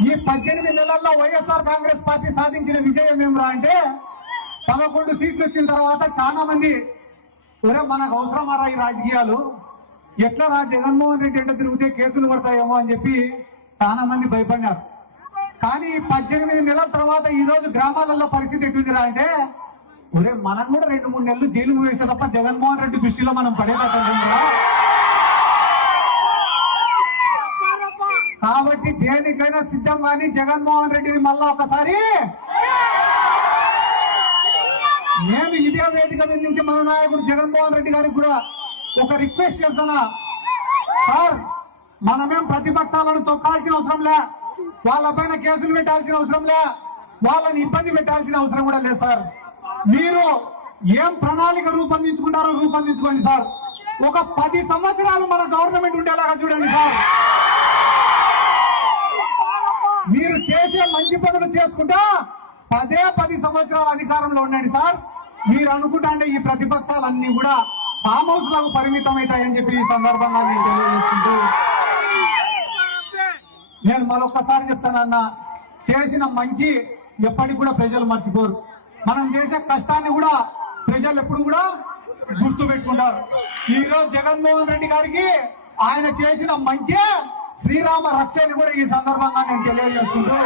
ఈ 18 నెలల్లో వైఎస్ఆర్ కాంగ్రెస్ పార్టీ సాధించిన విజయం ఏమిరా అంటే 11 సీట్లు వచ్చిన తర్వాత చాలా మంది ఒరే మనకు అవసరమారా ఈ రాజకీయాలు, ఎట్లా జగన్మోహన్ రెడ్డి అంటే తిరిగితే కేసులు పడతాయేమో అని చెప్పి చాలా మంది భయపడినారు. కానీ 18 నెలల తర్వాత ఈ రోజు గ్రామాలలో పరిస్థితి ఎట్టుందిరా అంటే ఒరే మనం కూడా 2-3 నెలలు జైలుకు వేసే తప్ప జగన్మోహన్ రెడ్డి దృష్టిలో మనం పడేటట్టుందిరా. కాబట్టి దేనికైనా సిద్ధం కానీ జగన్మోహన్ రెడ్డిని మళ్ళా ఒకసారి నేను ఇదే వేదిక మీద నుంచి మన నాయకుడు జగన్మోహన్ రెడ్డి గారికి కూడా ఒక రిక్వెస్ట్ చేస్తానా, సార్ మనమేం ప్రతిపక్షాలను తొక్కాల్సిన అవసరం లే, వాళ్ళపైన కేసులు పెట్టాల్సిన అవసరం లే, వాళ్ళని ఇబ్బంది పెట్టాల్సిన అవసరం కూడా లేదు సార్. మీరు ఏం ప్రణాళిక రూపొందించుకుంటారో రూపొందించుకోండి సార్. ఒక 10 సంవత్సరాలు మన గవర్నమెంట్ ఉండేలాగా చూడండి సార్. మీరు చేసే మంచి పనులు చేసుకుంటా 10 సంవత్సరాల అధికారంలో ఉండండి సార్. మీరు అనుకుంటా అంటే ఈ ప్రతిపక్షాలన్నీ కూడా ఫామ్ హౌస్ లకు పరిమితం అవుతాయని చెప్పి ఈ సందర్భంగా నేను తెలియజేసుకుంటూ నేను మరొకసారి చెప్తానన్న, చేసిన మంచి ఎప్పటికి కూడా ప్రజలు మర్చిపోరు. మనం చేసే కష్టాన్ని కూడా ప్రజలు ఎప్పుడు కూడా గుర్తు పెట్టుకుంటారు. ఈ రోజు జగన్మోహన్ రెడ్డి గారికి ఆయన చేసిన మంచి శ్రీరామ రక్షని కూడా ఈ సందర్భంగా నేను తెలియజేసుకుంటూ